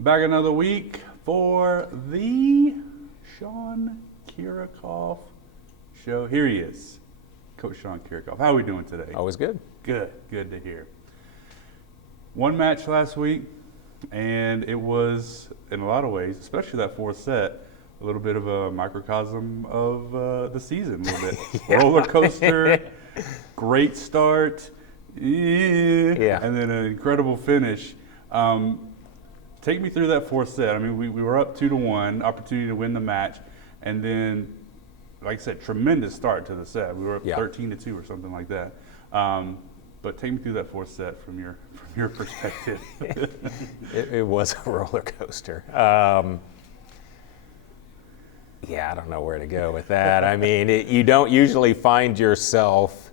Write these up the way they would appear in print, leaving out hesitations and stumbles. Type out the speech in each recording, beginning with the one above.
Back another week for the Sean Kiracofe show. Here he is, Coach Sean Kiracofe. How are we doing today? Always good. Good to hear. One match last week, and it was, in a lot of ways, especially that fourth set, a little bit of a microcosm of the season, a little bit. Roller coaster, great start, and then an incredible finish. Take me through that fourth set. I mean, we were up 2-1, opportunity to win the match, and then, like I said, tremendous start to the set. We were up 13-2 or something like that. But take me through that fourth set from your perspective. It was a roller coaster. I don't know where to go with that. I mean, you don't usually find yourself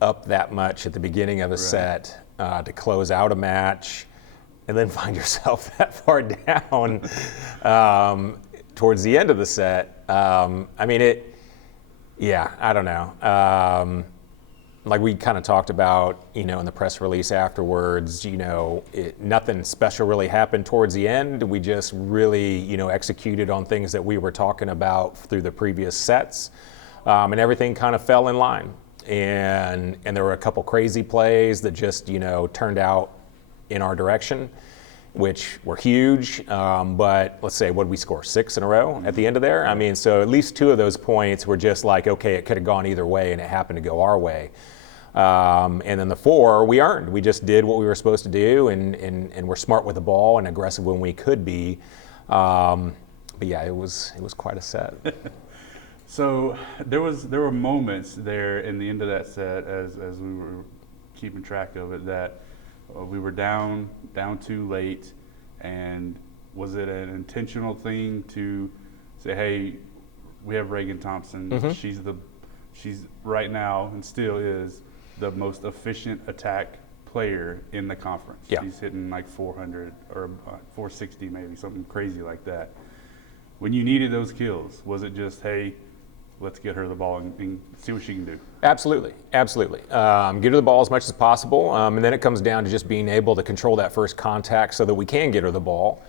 up that much at the beginning of a set to close out a match, and then find yourself that far down towards the end of the set. I don't know. Like we kind of talked about, in the press release afterwards, nothing special really happened towards the end. We just really, executed on things that we were talking about through the previous sets, and everything kind of fell in line. And there were a couple crazy plays that just, turned out in our direction, which were huge. But let's say, what did we score? 6 in a row at the end of there? I mean, so at least 2 of those points were just like, okay, it could have gone either way, and it happened to go our way. And then the 4 we earned. We just did what we were supposed to do, and we're smart with the ball and aggressive when we could be. But yeah, it was quite a set. So there were moments there in the end of that set as we were keeping track of it that we were down too late, and was it an intentional thing to say, hey, we have Reagan Thompson. Mm-hmm. She's right now and still is the most efficient attack player in the conference. Yeah. She's hitting like 400 or 460 maybe, something crazy like that. When you needed those kills, was it just, hey, let's get her the ball and see what she can do? Absolutely. Get her the ball as much as possible, and then it comes down to just being able to control that first contact so that we can get her the ball.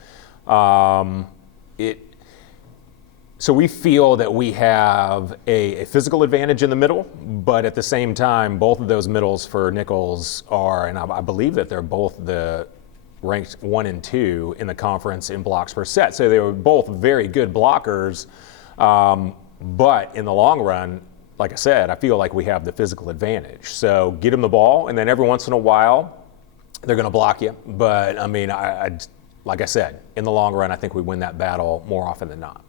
So we feel that we have a physical advantage in the middle, but at the same time, both of those middles for Nicholls are, and I believe that they're both the ranked 1 and 2 in the conference in blocks per set. So they were both very good blockers. But in the long run, like I said, I feel like we have the physical advantage. So get them the ball, and then every once in a while, they're going to block you. But I mean, like I said, in the long run, I think we win that battle more often than not.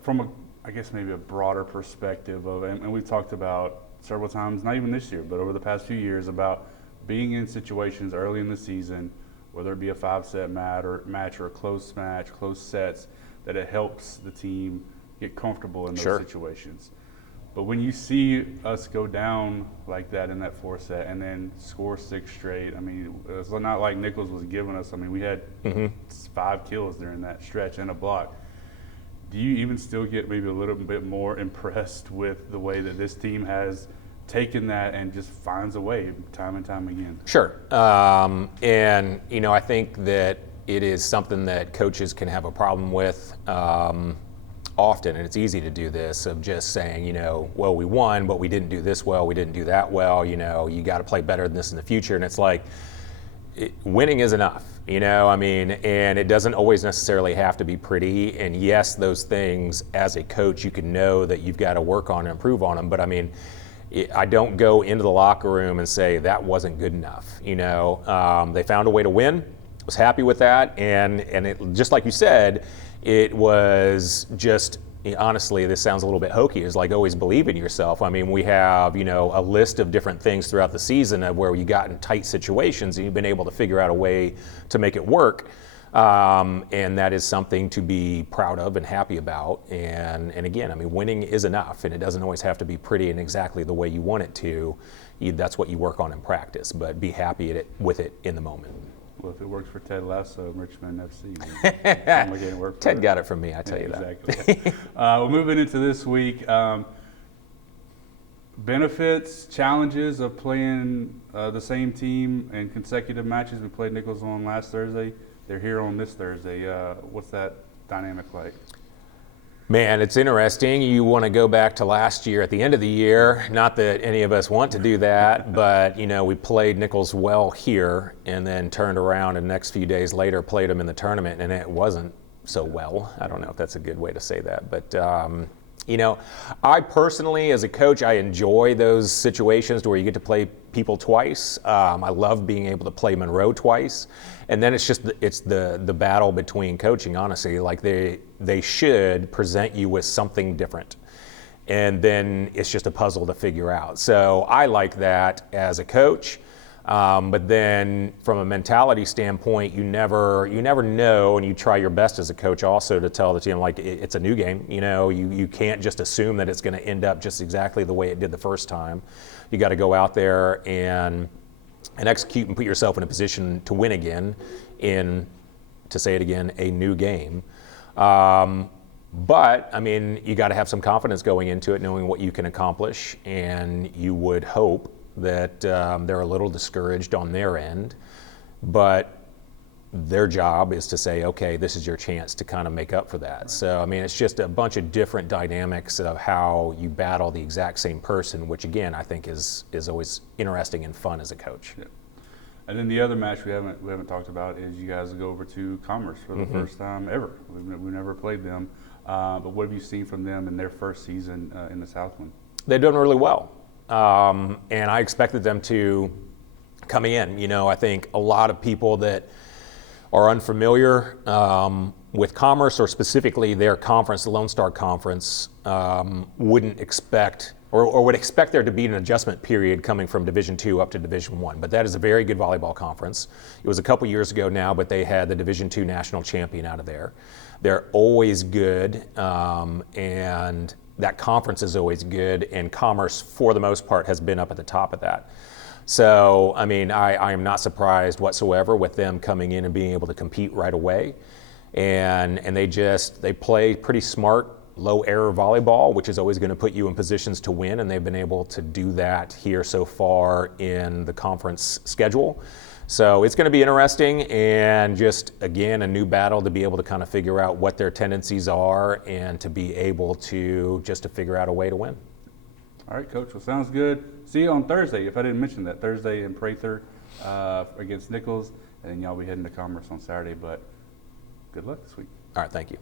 From I guess maybe a broader perspective of, and we've talked about several times, not even this year, but over the past few years, about being in situations early in the season, whether it be a 5-set match or a close match, close sets, that it helps the team get comfortable in those situations. But when you see us go down like that in that 4th set and then score 6 straight, I mean, it's not like Nicholls was giving us. I mean, we had 5 kills during that stretch and a block. Do you even still get maybe a little bit more impressed with the way that this team has taken that and just finds a way time and time again? Sure. And, I think that it is something that coaches can have a problem with often, and it's easy to do this, of just saying, well, we won, but we didn't do this well, we didn't do that well, you got to play better than this in the future. And it's like, winning is enough, and it doesn't always necessarily have to be pretty. And yes, those things, as a coach, you can know that you've got to work on and improve on them. But I don't go into the locker room and say that wasn't good enough. They found a way to win. Was happy with that, and it, just like you said, it was just, honestly, this sounds a little bit hokey, is like always believe in yourself. I mean, we have, a list of different things throughout the season of where you got in tight situations and you've been able to figure out a way to make it work. And that is something to be proud of and happy about. And again, winning is enough, and it doesn't always have to be pretty and exactly the way you want it to. That's what you work on in practice, but be happy with it in the moment. Well, if it works for Ted Lasso in Richmond FC, Ted got it from me, I tell you that. Exactly. Well, moving into this week, benefits, challenges of playing the same team in consecutive matches. We played Nicholls on last Thursday, they're here on this Thursday. What's that dynamic like? Man, it's interesting. You want to go back to last year at the end of the year. Not that any of us want to do that, but we played Nicholls well here, and then turned around and the next few days later played them in the tournament, and it wasn't so well. I don't know if that's a good way to say that, but I personally, as a coach, I enjoy those situations where you get to play people twice. I love being able to play Monroe twice, and then it's the battle between coaching. Honestly, like they should present you with something different, and then it's just a puzzle to figure out. So I like that as a coach. But then from a mentality standpoint, you never know, and you try your best as a coach also to tell the team, like, it's a new game. You can't just assume that it's going to end up just exactly the way it did the first time. You got to go out there and execute and put yourself in a position to win again to say it again, a new game. But I mean, you got to have some confidence going into it, knowing what you can accomplish, and you would hope that they're a little discouraged on their end, but their job is to say, okay, this is your chance to kind of make up for that. So, I mean, it's just a bunch of different dynamics of how you battle the exact same person, which again, I think is always interesting and fun as a coach. Yeah. And then the other match we haven't talked about is you guys go over to Commerce for the first time ever. We've never played them, but what have you seen from them in their first season in the Southland? They've done really well. And I expected them to come in. I think a lot of people that are unfamiliar with Commerce, or specifically their conference, the Lone Star Conference, wouldn't expect or would expect there to be an adjustment period coming from Division II up to Division I. But that is a very good volleyball conference. It was a couple years ago now, but they had the Division II national champion out of there. They're always good, and that conference is always good, and Commerce, for the most part, has been up at the top of that. So, I mean, I am not surprised whatsoever with them coming in and being able to compete right away. And they play pretty smart, low error volleyball, which is always going to put you in positions to win, and they've been able to do that here so far in the conference schedule. So it's going to be interesting, and just, again, a new battle to be able to kind of figure out what their tendencies are and to be able to figure out a way to win. All right, Coach. Well, sounds good. See you on Thursday, if I didn't mention that. Thursday in Prather against Nicholls, and then y'all be heading to Commerce on Saturday, but good luck this week. All right, thank you.